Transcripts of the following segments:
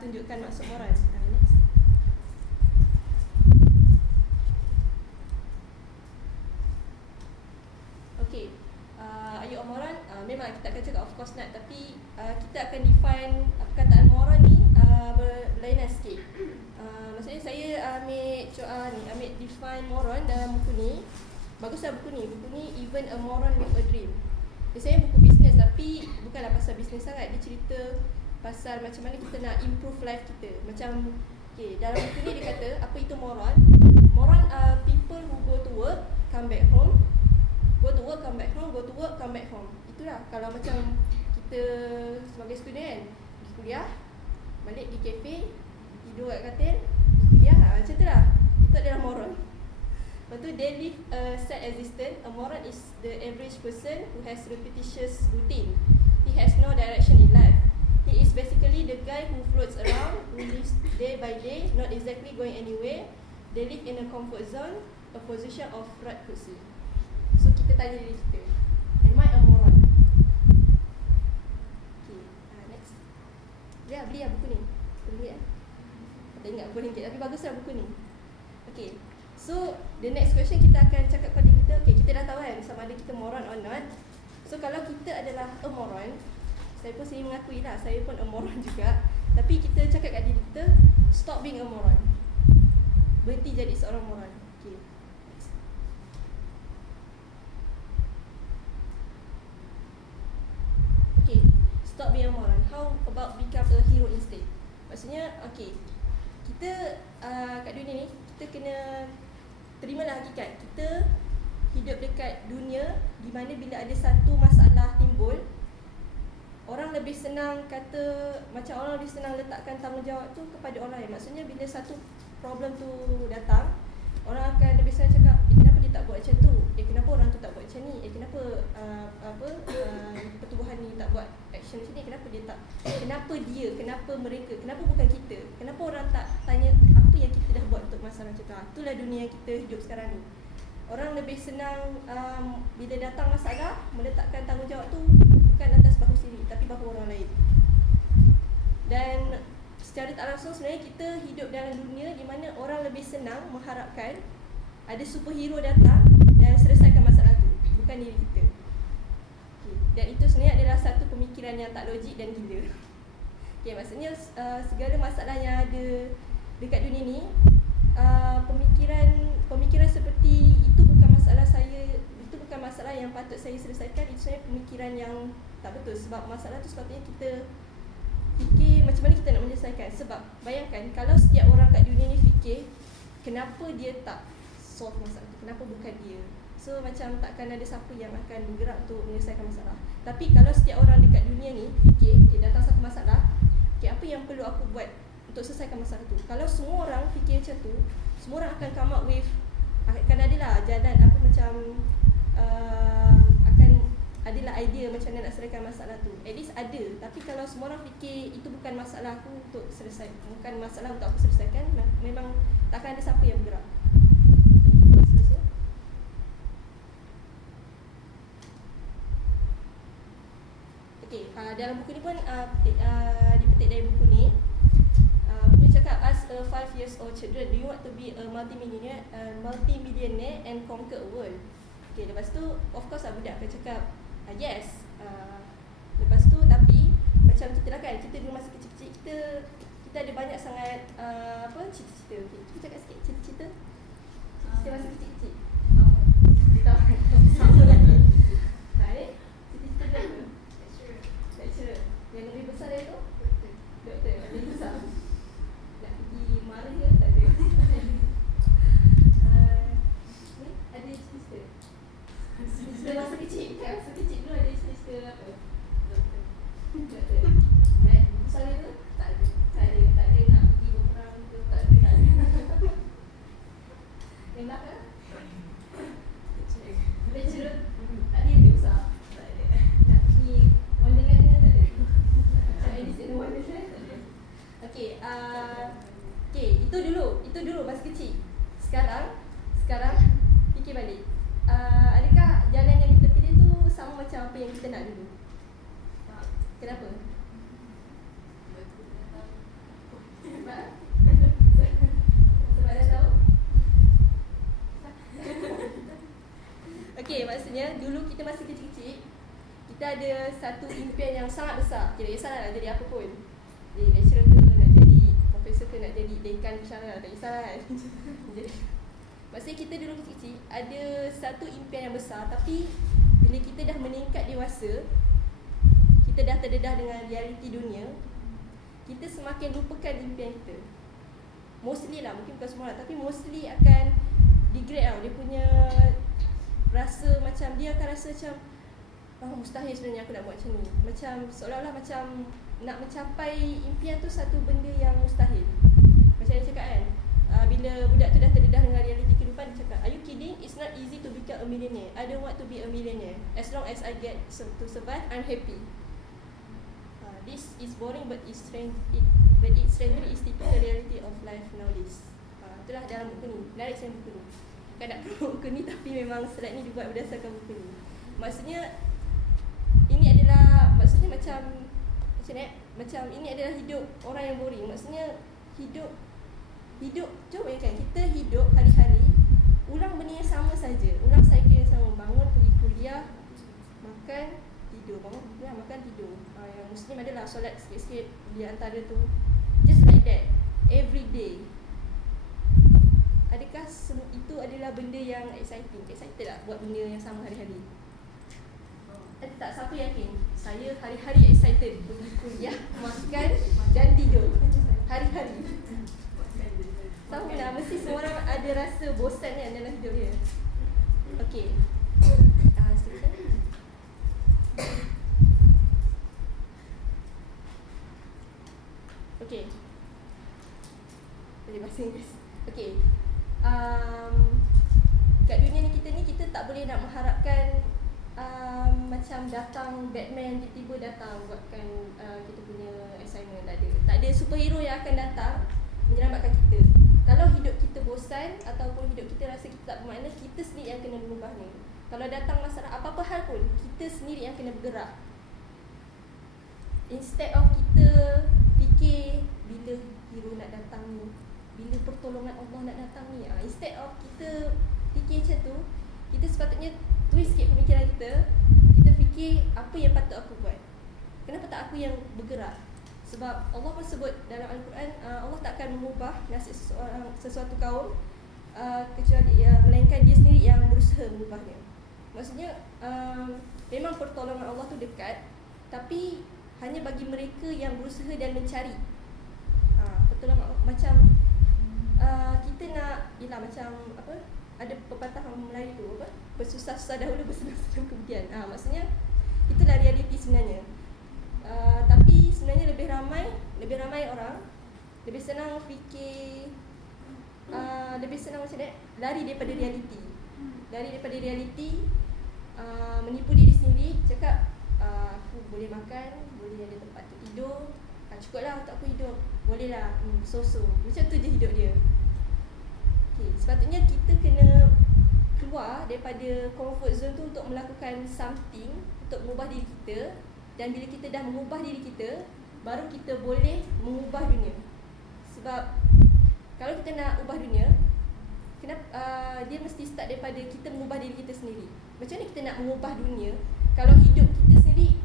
tunjukkan maksud moral. Next. Okay, ayat moral, memang kita akan cakap of course not, tapi kita akan define perkataan moral ni berlainan sikit. Maksudnya saya ambil define moral dalam buku ni. Baguslah buku ni Even a Moron with a Dream. Biasanya buku bisnes, tapi bukanlah pasal bisnes sangat. Dia cerita pasal macam mana kita nak improve life kita. Macam dalam buku ni dia kata apa itu moron. Moron are people who go to work, come back home, go to work, come back home, go to work, come back home. Itulah kalau macam kita sebagai student kan, pergi kuliah, balik di kafe, tidur kat katil, pergi kuliah, macam tu lah. Itu adalah moron. Lepas tu, they live a sad existence. A moron is the average person who has repetitious routine. He has no direction in life. He is basically the guy who floats around, who lives day by day, not exactly going anywhere. They live in a comfort zone, a position of right kursi. So kita tanya diri kita, am I a moron? Okay, next. Beli lah buku ni. Beli lah. Tak ingat berapa ringgit, tapi baguslah buku ni. Okay, so the next question kita akan cakap pada kita. Okay, kita dah tahu kan sama ada kita moron or not. So kalau kita adalah a moron, saya pun sendiri mengakui lah, saya pun a moron juga. Tapi kita cakap kat diri kita, stop being a moron. Berhenti jadi seorang moron. Okay. Okay, stop being a moron. How about become a hero instead? Maksudnya, okay, kita kat dunia ni, kita kena terimalah hakikat. Kita hidup dekat dunia di mana bila ada satu masalah timbul, orang lebih senang letakkan tanggungjawab tu kepada orang lain. Maksudnya bila satu problem tu datang, orang akan lebih senang cakap, kenapa dia tak buat macam tu? Kenapa orang tu tak buat macam ni? Kenapa pertubuhan ni tak buat action macam ni? Kenapa dia tak? Kenapa dia? Kenapa mereka? Kenapa bukan kita? Kenapa orang tak tanya apa yang kita dah buat untuk masalah macam tu? Itulah dunia yang kita hidup sekarang ni. Orang lebih senang bila datang masalah, meletakkan tanggungjawab tu bukan atas bahu sendiri, tapi bahu orang lain. Dan secara tak langsung sebenarnya kita hidup dalam dunia di mana orang lebih senang mengharapkan ada superhero datang dan selesaikan masalah tu, bukan diri kita. Okay. Dan itu sebenarnya adalah satu pemikiran yang tak logik dan gila. Okay, maksudnya segala masalah yang ada dekat dunia ni, pemikiran seperti itu bukan masalah saya, itu bukan masalah yang patut saya selesaikan. Itu sebenarnya pemikiran yang tak betul. Sebab masalah tu sepatutnya kita fikir macam mana kita nak menyelesaikan. Sebab bayangkan kalau setiap orang kat dunia ni fikir kenapa dia tak solve masalah tu, kenapa bukan dia, so macam takkan ada siapa yang akan bergerak untuk menyelesaikan masalah. Tapi kalau setiap orang dekat dunia ni fikir, datang satu masalah, apa yang perlu aku buat untuk selesaikan masalah tu. Kalau semua orang fikir macam tu, semua orang akan come up with, akan adalah jalan macam akan adalah idea macam mana nak selesaikan masalah tu. At least ada. Tapi kalau semua orang fikir itu bukan masalah aku untuk selesai, bukan masalah untuk aku selesaikan, memang takkan ada siapa yang bergerak. Okay, dalam buku ni pun dipetik dari buku ni. Buku ni cakap, ask a 5 years old children, do you want to be a multimillionaire and conquer a world? Okay, lepas tu of course budak akan cakap yes. Lepas tu tapi macam kita lah kan, kita dulu masa kecil-kecil kita ada banyak sangat cita-cita. Okay, kita cakap sikit cita-cita masa kecil-kecil. Kita sama lagi. Cita-cita dia apa? Lecturer. Yang lebih besar dari tu? Doktor. Yang lebih besar. Nak pergi mara ke? Tak ada. Ada cita-cita. Cita-cita masa kecil. Masa kecil dulu ada cita-cita apa? Doktor. Besar dari tu? Tak ada. Tak ada nak pergi berperang ke? Tak ada. Yang belakang? Lecturer. Tak ada yang lebih besar. Tak ada. Nak pergi Wonderland ke? Tak ada. Macam Alice in Wonderland? Tak ada. Okay, itu dulu masa kecil. Sekarang fikir balik. Adakah jalan yang kita pilih tu sama macam apa yang kita nak dulu? Kenapa? maksudnya dulu kita masih kecil-kecil, kita ada satu impian yang sangat besar. Kira kisahlah nak jadi apa pun. Jadi lecturer ke, nak jadi profesor ke, nak jadi dekan misalnya, tak kisahlah kan. Jadi, maksudnya kita dulu kecil-kecil ada satu impian yang besar, tapi bila kita dah meningkat dewasa, kita dah terdedah dengan realiti dunia, kita semakin lupakan impian kita. Mostly lah, mungkin bukan semua lah, tapi mostly akan degrade tau. Dia punya rasa macam, dia akan rasa macam mustahil sebenarnya aku nak buat macam ni. Macam seolah-olah macam nak mencapai impian tu satu benda yang mustahil. Macam dia cakap kan, bila budak tu dah terdedah dengan realiti kehidupan, dia cakap, are you kidding? It's not easy to become a millionaire. I don't want to be a millionaire. As long as I get to survive, I'm happy. This is boring but it's strangely is typical reality of life nowadays. Itulah dalam buku ni. Menarik saya buku ni. Bukan nak promote buku ni, tapi memang slide ni dibuat berdasarkan buku ni. Maksudnya ini adalah, maksudnya macam macam ini adalah hidup orang yang boring. Maksudnya hidup cuba bayangkan, kita hidup hari-hari ulang benda yang sama saja, ulang cycle yang sama, bangun pergi kuliah, makan, tidur, bangun kuliah, makan, tidur. Yang Muslim adalah solat sikit-sikit di antara tu, just like that every day. Adakah itu adalah benda yang exciting? Excited tak buat benda yang sama hari-hari? Tak, siapa yakin? Saya hari-hari excited pergi kuliah, makan dan tidur hari-hari. Tahu lah, mesti semua orang ada rasa bosan kan dalam hidup dia. Okay, seterusnya. Okay, boleh bahasa Inggeris. Okay, kat dunia ni kita tak boleh nak mengharapkan macam datang Batman tiba-tiba datang buatkan kita punya assignment. Tak ada superhero yang akan datang menyelamatkan kita. Kalau hidup kita bosan ataupun hidup kita rasa kita tak bermakna, kita sendiri yang kena mengubahnya. Kalau datang masalah apa-apa hal pun, kita sendiri yang kena bergerak. Instead of kita fikir bila hero nak datang ni, bila pertolongan Allah nak datang ni, instead of kita fikir macam tu, kita sepatutnya twist sikit pemikiran kita. Kita fikir apa yang patut aku buat, kenapa tak aku yang bergerak. Sebab Allah pun sebut dalam Al-Quran, Allah tak akan mengubah nasib sesuatu kaum kecuali melainkan dia sendiri yang berusaha mengubahnya. Maksudnya memang pertolongan Allah tu dekat, tapi hanya bagi mereka yang berusaha dan mencari pertolongan. Macam kita nak, yelah macam apa, ada pepatah Melayu tu apa, bersusah-susah dahulu, bersenang-senang kemudian. Maksudnya itulah realiti sebenarnya. Tapi sebenarnya lebih ramai orang lebih senang fikir, lebih senang macam ni, lari daripada realiti, menipu diri sendiri, cakap aku boleh makan, boleh ada tempat tidur, cukuplah untuk aku hidup, bolehlah, so-so. Macam tu je hidup dia. Okay, sepatutnya kita kena keluar daripada comfort zone tu untuk melakukan something, untuk mengubah diri kita. Dan bila kita dah mengubah diri kita, baru kita boleh mengubah dunia. Sebab kalau kita nak ubah dunia, dia mesti start daripada kita mengubah diri kita sendiri. Macam mana kita nak mengubah dunia kalau hidup kita sendiri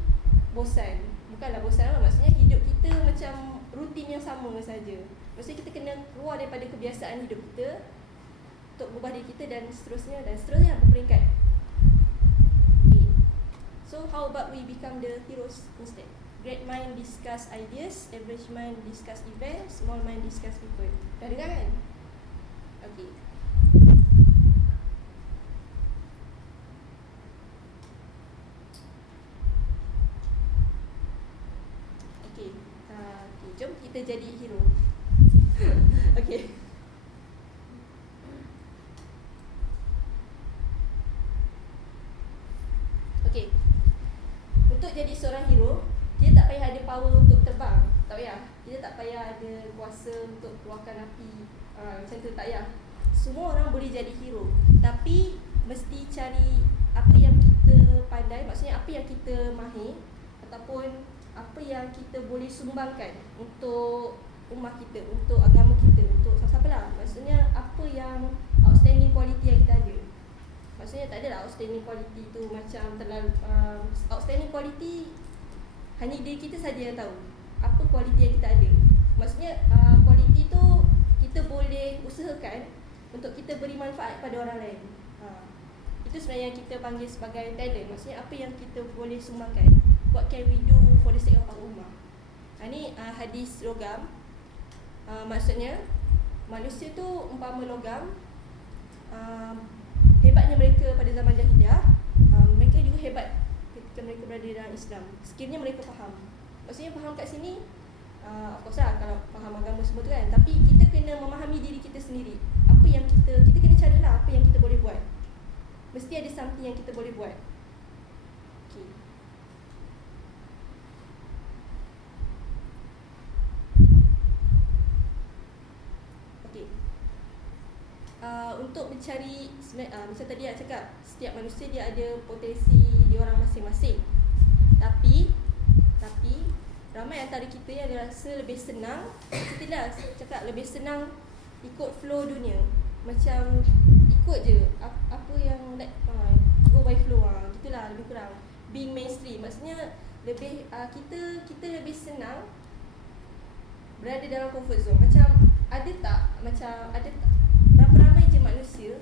bosan? Bukanlah bosan lah, maksudnya hidup kita macam rutin yang sama saja. Maksudnya kita kena keluar daripada kebiasaan hidup kita untuk mengubah diri kita, dan seterusnya berperingkat. So how about we become the heroes instead? Great mind discuss ideas, average mind discuss events, small mind discuss people. Dah dengar kan? Okay. Okay, jom kita jadi hero. Okay. Okay, untuk jadi seorang hero, kita tak payah ada power untuk terbang. Tak payah. Kita tak payah ada kuasa untuk keluarkan api, macam tu, tak payah. Semua orang boleh jadi hero, tapi mesti cari apa yang kita pandai. Maksudnya apa yang kita mahir, ataupun apa yang kita boleh sumbangkan untuk ummah kita, untuk agama kita, untuk siapa lah. Maksudnya apa yang outstanding quality yang kita ada. Maksudnya tak adalah outstanding quality tu macam terlalu outstanding quality hanya diri kita saja yang tahu apa kualiti yang kita ada. Maksudnya kualiti tu kita boleh usahakan untuk kita beri manfaat pada orang lain. Itu sebenarnya yang kita panggil sebagai talent. Maksudnya apa yang kita boleh sumbangkan. What can we do for the sake of our ummah. Ini hadis logam. Maksudnya manusia tu umpama logam. Hebatnya mereka pada zaman jahiliah, mereka juga hebat ketika mereka berada dalam Islam. Sekiranya mereka faham. Maksudnya faham kat sini, of course lah kalau faham agama semua tu kan. Tapi kita kena memahami diri kita sendiri. Apa yang kita kena carilah apa yang kita boleh buat. Mesti ada something yang kita boleh buat. Okay. Okay. Untuk mencari macam tadi nak cakap, setiap manusia dia ada potensi dia orang masing-masing. Tapi ramai antara kita yang rasa lebih senang, kita dah cakap lebih senang ikut flow dunia. Macam ikut je apa yang like go by flow gitulah lebih kurang. Being mainstream maksudnya lebih kita lebih senang berada dalam comfort zone. Macam ada tak berapa ramai je manusia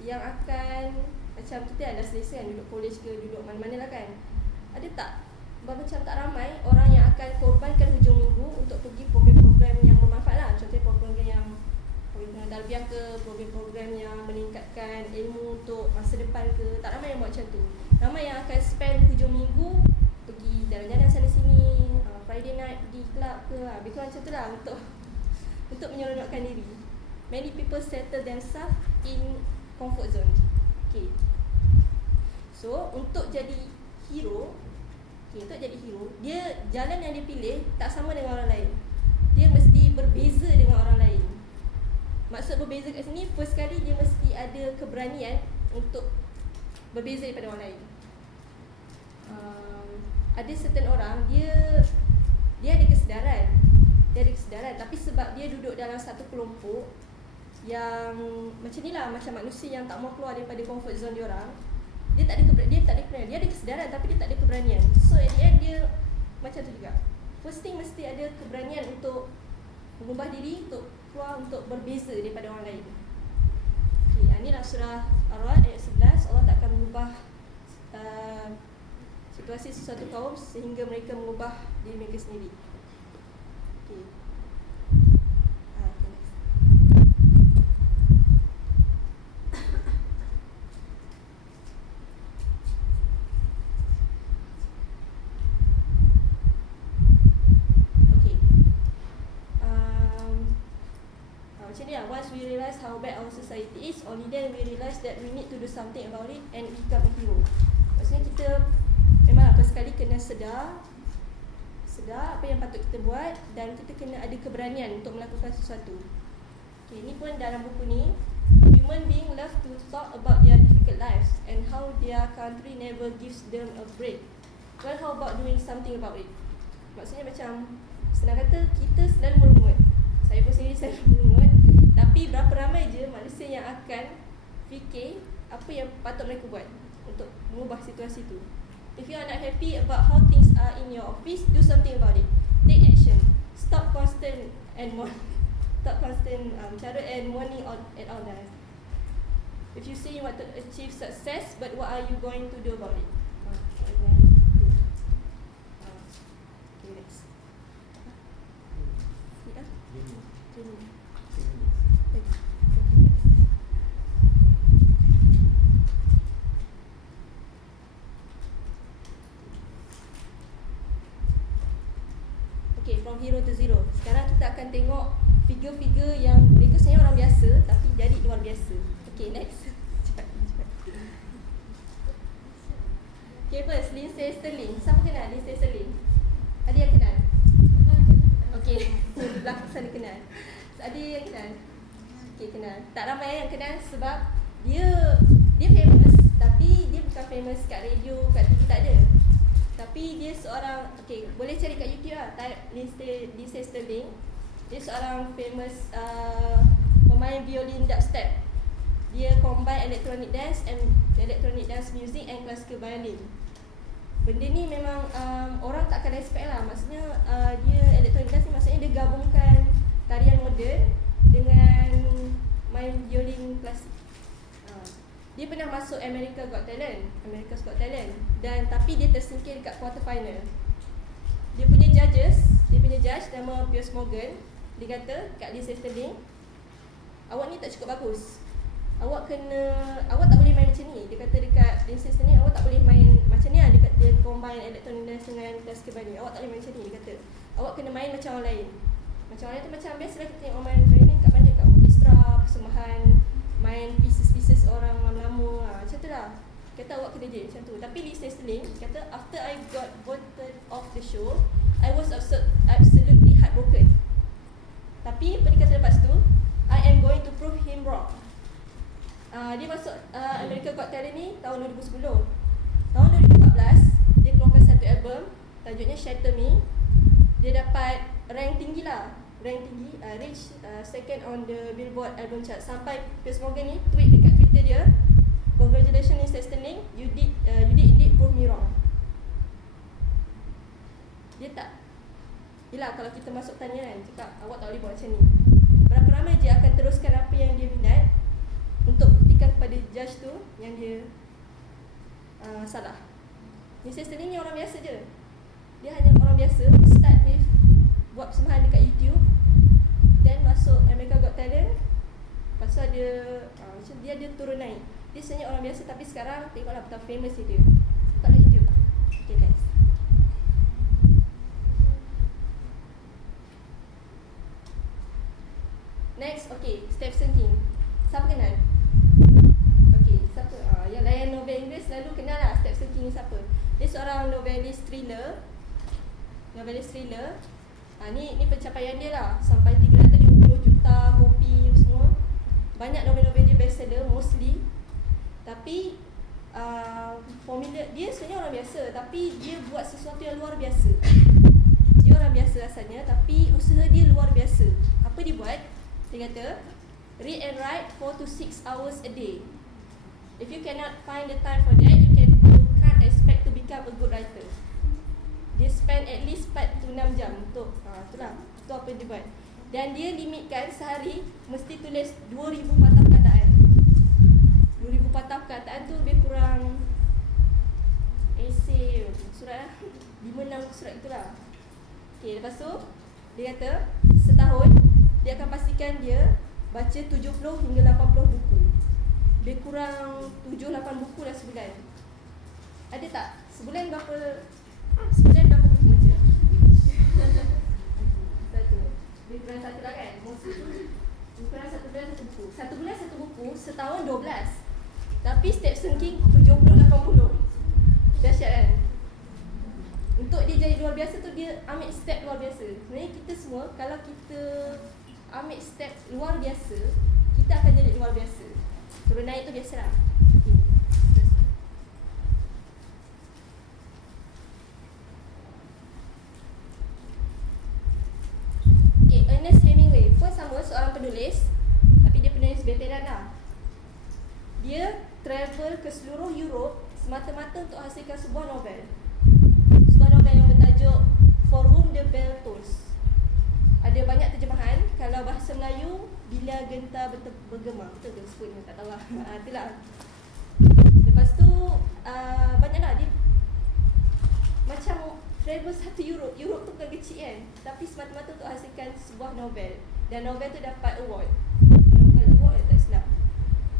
yang akan macam kita dah selesa kan duduk college ke duduk mana-mana lah kan. Ada tak macam tak ramai orang yang akan korbankan hujung minggu untuk pergi program-program yang bermanfaat lah. Contohnya program yang tarbiyah ke, program-program yang meningkatkan ilmu untuk masa depan ke. Tak ramai yang buat macam tu. Ramai yang akan spend hujung minggu pergi jalan-jalan sana sini, Friday night pergi club ke, lebih kurang macam tu lah untuk menyeronokkan diri. Many people settle themselves in comfort zone. Okay. So untuk jadi hero, dia jalan yang dia pilih tak sama dengan orang lain. Dia mesti berbeza dengan orang lain. Maksud berbeza kat sini, first kali dia mesti ada keberanian untuk berbeza daripada orang lain. Ada certain orang dia ada kesedaran. Tapi sebab dia duduk dalam satu kelompok yang macam ni lah, macam manusia yang tak mau keluar daripada comfort zone dia orang, dia tak ada keberanian. Dia ada kesedaran tapi dia tak ada keberanian. So at the end dia macam tu juga. First thing mesti ada keberanian untuk mengubah diri, untuk keluar, untuk berbeza daripada orang lain. Okay, inilah surah Ar-Ra'd ayat 11. Allah tak akan mengubah situasi sesuatu kaum sehingga mereka mengubah diri mereka sendiri. Okay. Once we realize how bad our society is, only then we realize that we need to do something about it and become a hero. Maksudnya kita memang first sekali kena sedar apa yang patut kita buat dan kita kena ada keberanian untuk melakukan sesuatu. Okay, ini pun dalam buku ni, human being love to talk about their difficult lives and how their country never gives them a break. Well, how about doing something about it? Maksudnya macam senang kata kita selalu merungut. Saya pun sendiri selalu merungut. Tapi berapa ramai je manusia yang akan fikir apa yang patut mereka buat untuk mengubah situasi tu. If you are not happy about how things are in your office, do something about it. Take action. Stop constant cara and warning at all times. If you say you want to achieve success, but what are you going to do about it? Okay, next. Okay, from hero to zero. Sekarang kita akan tengok figure-figure yang mereka sebenarnya orang biasa tapi jadi luar biasa. Okay, next. Cepat. Okay, first, Lindsay Sterling. Siapa kenal Lindsay Sterling? Ada yang kenal? Okay, belakang sana kenal. Ada yang kenal? Okay, kenal. Tak ramai yang kenal sebab dia famous tapi dia bukan famous kat radio, kat TV, tak ada. Tapi dia seorang, okay, boleh cari kat YouTube lah, type Lindsay Sterling. Dia seorang famous pemain violin dubstep. Dia combine electronic dance music and classical violin. Benda ni memang orang tak akan expect lah. Maksudnya dia electronic dance ni maksudnya dia gabungkan tarian moden dengan main violin klasik. Dia pernah masuk America's Got Talent dan tapi dia tersingkir dekat quarter final. Dia punya judge nama Piers Morgan. Dia kata kat Lindsay Stirling, awak ni tak cukup bagus. Awak tak boleh main macam ni. Dia kata dekat Lindsay Stirling, awak tak boleh main macam ni lah. Dia combine electronic dance dengan classical violin. Awak tak boleh main macam ni. Dia kata awak kena main macam orang lain. Macam orang lain tu macam biasalah kita tengok orang main violin kat mana, kat orkestra, persembahan, main pieces orang lama-lama macam tu lah. Kata awak kena je macam tu. Tapi Lindsay Stirling kata after I got voted off the show, I was absolutely heartbroken. Tapi apa dia kata lepas tu, I am going to prove him wrong. Dia masuk America's Got Talent ni tahun 2010. Tahun 2014 dia keluarkan satu album tajuknya Shatter Me. Dia dapat rank tinggi, reach second on the Billboard album chart. Sampai Piers Morgan ni tweet dekat Twitter dia, congratulations Lindsay Stirling, you did indeed prove me wrong. Dia tak, yelah kalau kita masuk tanya kan, cakap awak tak boleh buat macam ni. Berapa ramai je akan teruskan apa yang dia minat untuk buktikan kepada judge tu yang dia salah. Lindsay Stirling ni orang biasa je. Dia hanya orang biasa, start with buat persembahan dekat YouTube, then masuk America's Got Talent. Lepas tu macam dia turun naik. Dia sebenarnya orang biasa tapi sekarang tengoklah betapa famous dia. Bukalah YouTube. Okay guys. Next, okay, Stephen King. Siapa kenal? Okay, siapa? Yang layan novel Inggeris selalu kenal lah Stephen King ni siapa. Dia seorang novelist thriller. Ni pencapaian dia lah. Sampai 350 juta kopi semua. Banyak novel-novel dia bestseller mostly. Tapi formula dia sebenarnya orang biasa, tapi dia buat sesuatu yang luar biasa. Dia orang biasa asalnya, tapi usaha dia luar biasa. Apa dia buat? Dia kata, read and write 4 to 6 hours a day. If you cannot find the time for that, you can't expect to become a good writer. Dia spend at least 4 to 6 jam untuk itulah, itu apa dia buat. Dan dia limitkan sehari mesti tulis 2,000 patah perkataan. 2,000 patah perkataan tu lebih kurang esei, surat lah, 5-6 surat itulah. Okay, lepas tu dia kata setahun dia akan pastikan dia baca 70 hingga 80 buku. Lebih kurang 7-8 buku dah sebulan. Ada tak? Sebulan berapa buku baca? Satu. Lebih kurang satu lah kan? Lebih kurang satu bulan satu buku. Satu bulan satu buku, setahun 12. Tapi Stephen King 70-80. Dahsyat kan? Untuk dia jadi luar biasa tu, dia ambil step luar biasa. Sebenarnya kita semua, kalau kita ambil step luar biasa, kita akan jadi luar biasa. Turun naik tu biasalah. Okay, Ernest Hemingway pun sama, seorang penulis. Tapi dia penulis veteran lah. Dia travel ke seluruh Europe semata-mata untuk hasilkan sebuah novel. Sebuah novel yang bertajuk For Whom the Bell Tolls. Ada banyak terjemahan. Kalau bahasa Melayu, Bila Genta Bergema. Betul ke sebutnya? Tak tahu lah. Itulah. Lepas tu banyaklah dia macam travel satu Europe. Europe tu bukan kecil kan, tapi semata-mata untuk hasilkan sebuah novel. Dan novel tu dapat award. Novel award tak silap.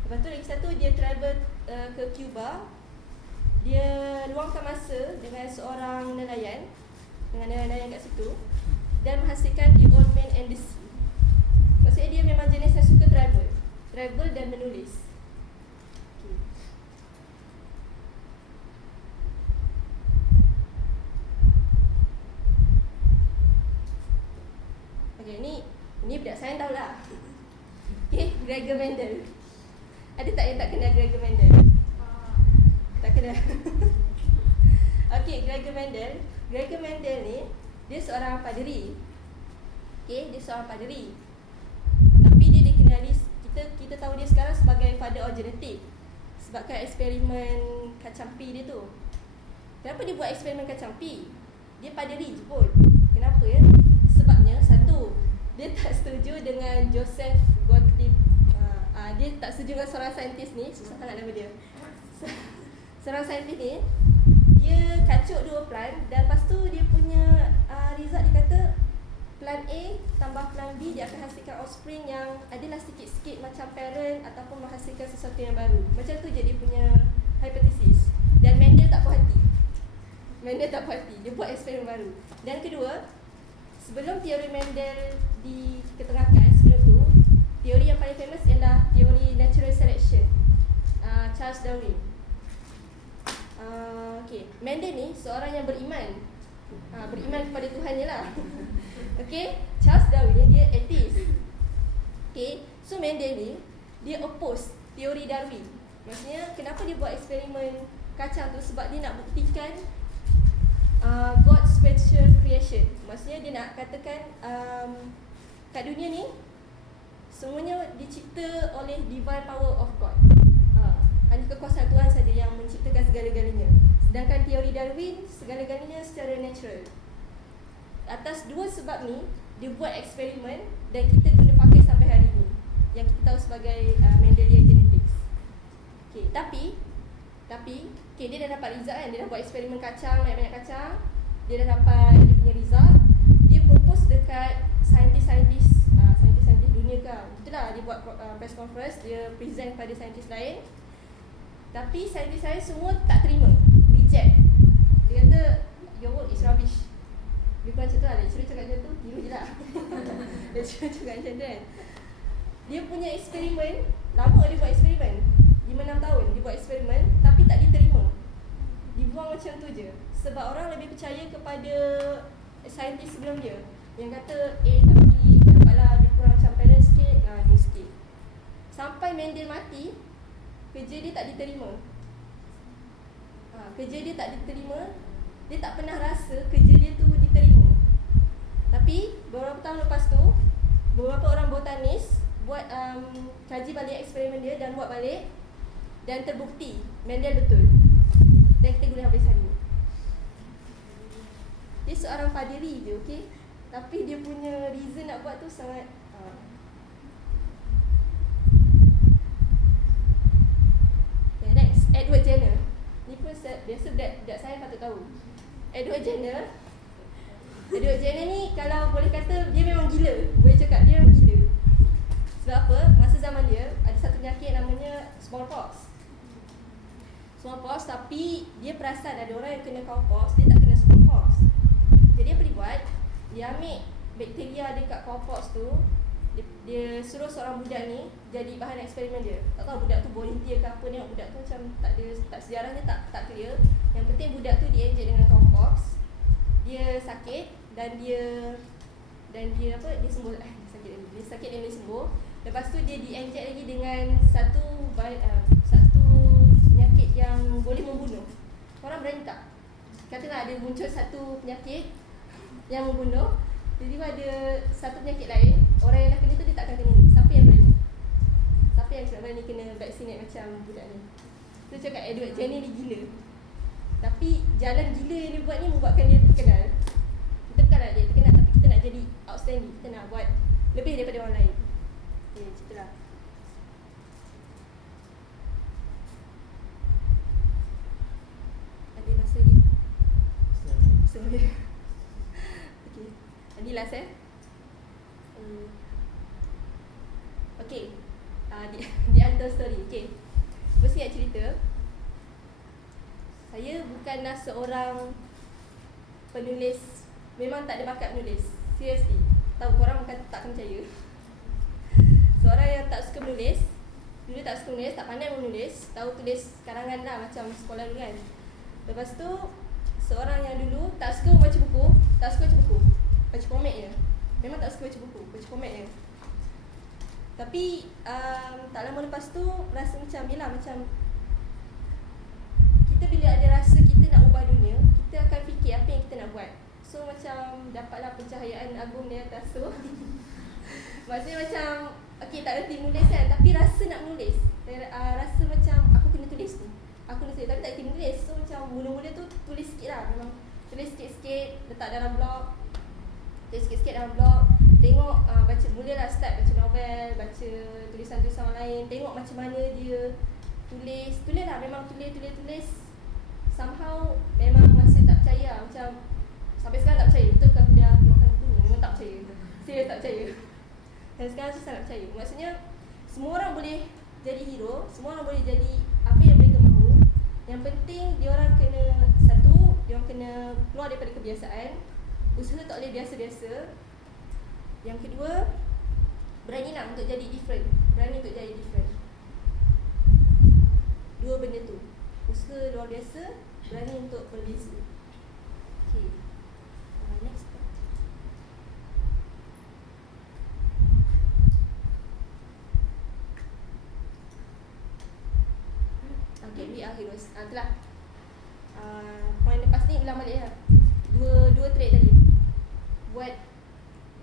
Lepas tu lagi satu, dia travel ke Cuba. Dia luangkan masa dengan seorang nelayan, kat situ, dan menghasilkan The Old Man and the Sea. Maksudnya dia memang jenis yang suka travel dan menulis. Okay, ni budak sains tahulah. Okay, Gregor Mendel. Ada tak yang tak kenal Gregor Mendel? Tak kenal. Okay, Gregor Mendel ni dia seorang paderi. Okay, dia seorang paderi. Tapi dia dikenali, kita kita tahu dia sekarang sebagai father of genetic sebabkan eksperimen kacang pi dia tu. Kenapa dia buat eksperimen kacang pi? Dia paderi je pun. Kenapa ya? Sebabnya satu, dia tak setuju dengan Joseph Gottlieb. Dia tak setuju dengan seorang saintis ni, susah sangat nama dia. Seorang saintis ni, dia kacuk dua plant dan lepas tu dia punya result dia kata plant A tambah plant B dia akan hasilkan offspring yang adalah sikit-sikit macam parent ataupun menghasilkan sesuatu yang baru. Macam tu je dia punya hipotesis. Dan Mendel tak puas hati. Dia buat eksperimen baru. Dan kedua, sebelum teori Mendel diketengahkan, sebelum tu teori yang paling famous ialah teori natural selection, Charles Darwin. Mendel ni seorang yang beriman, beriman kepada Tuhan je lah. Charles Darwin ni dia atheist. So Mendel ni dia oppose teori Darwin. Maksudnya kenapa dia buat eksperimen kacang tu? Sebab dia nak buktikan God's special creation. Maksudnya dia nak katakan kat dunia ni semuanya dicipta oleh divine power of God. Hanya kekuasaan Tuhan saja yang menciptakan segala-galanya. Sedangkan teori Darwin segala-galanya secara natural. Atas dua sebab ni dia buat eksperimen dan kita guna pakai sampai hari ni yang kita tahu sebagai Mendelian genetics. Tapi dia dah dapat result kan. Dia dah buat eksperimen kacang, banyak-banyak kacang. Dia dah dapat dia punya result. Dia propose dekat saintis-saintis dunia kan. Itulah dia buat press conference, dia present pada saintis lain. Tapi saintis lain semua tak terima, reject. Dia kata your work is rubbish. Dia bukan macam tu lah, lecturer cakap macam tu, tiru je lah. Lecturer cakap macam tu kan. Dia punya eksperimen, lama dia buat eksperimen, 5-6 tahun dia buat eksperimen, tapi tak diterima. Dibuang macam tu je. Sebab orang lebih percaya kepada saintis sebelum dia yang kata tapi dapatlah dia kurang macam parent sikit, ni sikit. Sampai Mendel mati, kerja dia tak diterima. Dia tak pernah rasa kerja dia tu diterima. Tapi beberapa tahun lepas tu, beberapa orang botanis buat kaji balik eksperimen dia dan buat balik, dan terbukti Mendel betul. Dan kita guna sampai hari ni. Dia seorang paderi je, tapi dia punya reason nak buat tu sangat next, Edward Jenner. Ni pun biasa budak saya patut tahu. Edward Jenner ni kalau boleh kata dia memang gila. Boleh cakap dia memang gila. Sebab apa? Masa zaman dia ada satu penyakit namanya smallpox. Tapi dia perasan ada orang yang kena cowpox, dia tak kena smallpox. Jadi apa dia buat? Dia ambil bakteria dekat cowpox tu, dia suruh seorang budak ni jadi bahan eksperimen dia. Tak tahu budak tu volunteer ke apa, tengok budak tu macam tak sejarahnya tak clear. Yang penting budak tu diinjek dengan cowpox. Dia sakit dan dia sembuh. Dia sakit dan dia sembuh. Lepas tu dia diinjek lagi dengan satu penyakit yang boleh membunuh. Korang berani tak? Katalah ada muncul satu penyakit yang membunuh, tiba-tiba ada satu penyakit lain, orang yang dah kena tu dia tak akan kena ni. Siapa yang berani? Siapa yang berani kena vaccinate macam budak ni? Tu cakap Edward Jenner ni gila. Tapi jalan gila yang dia buat ni membuatkan dia terkenal. Kita bukanlah dia terkenal, tapi kita nak jadi outstanding. Kita nak buat lebih daripada orang lain. Macam lah. Ada masa lagi? Setengah. Ini last di antara story. Mesti nak cerita. Saya bukanlah seorang penulis, memang tak ada bakat menulis. Seriously. Tahu korang bukan tak percaya. Seorang yang tak suka menulis, dulu tak suka menulis, tak pandai menulis, tahu tulis karangan lah macam sekolah dulu kan. Lepas tu seorang yang dulu tak suka baca buku, baca komik je. Memang tak suka baca komik je. Tapi tak lama lepas tu rasa macam yelah, macam kita bila ada rasa kita nak ubah dunia, kita akan fikir apa yang kita nak buat. So macam dapatlah pencahayaan agung di atas tu. Maksudnya macam okay, tak reti menulis kan, tapi rasa nak menulis. Rasa macam aku kena tulis ni, aku kena tulis, tapi tak reti menulis. So macam mula-mula tu tulis sikit lah. Memang tulis sikit-sikit, letak dalam blog, tulis sikit-sikit dalam blog. Tengok baca, mulalah start baca novel, baca tulisan-tulisan orang lain. Tengok macam mana dia tulis lah, memang tulis. Somehow memang masih tak percaya lah. Macam sampai sekarang tak percaya, betul ke aku dah makan buku? Memang tak percaya. Serius tak percaya. Dan sekarang susah nak percaya. Maksudnya semua orang boleh jadi hero, semua orang boleh jadi apa yang mereka mahu. Yang penting diorang kena, satu, diorang kena keluar daripada kebiasaan. Usaha tak boleh biasa-biasa. Yang kedua, berani nak untuk jadi different. Berani untuk jadi different. Dua benda tu. Usaha luar biasa, berani untuk berbeza. Okay, next part. Okay, we are heroes. Itulah point lepas ni ulang balik lah. Dua trait tadi. Buat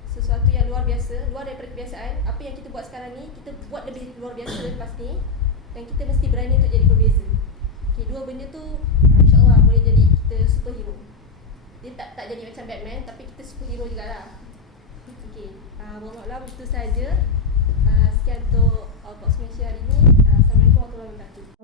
sesuatu yang luar biasa, luar daripada kebiasaan. Apa yang kita buat sekarang ni, kita buat lebih luar biasa lepas ni. Dan kita mesti berani untuk jadi berbeza. Okay, dua benda tu insyaAllah boleh jadi kita superhero. Dia tak jadi macam Batman, tapi kita superhero jugalah. Okay, wallahualam itu saja. Sekian untuk Box Malaysia hari ni. Assalamualaikum warahmatullahi wabarakatuh.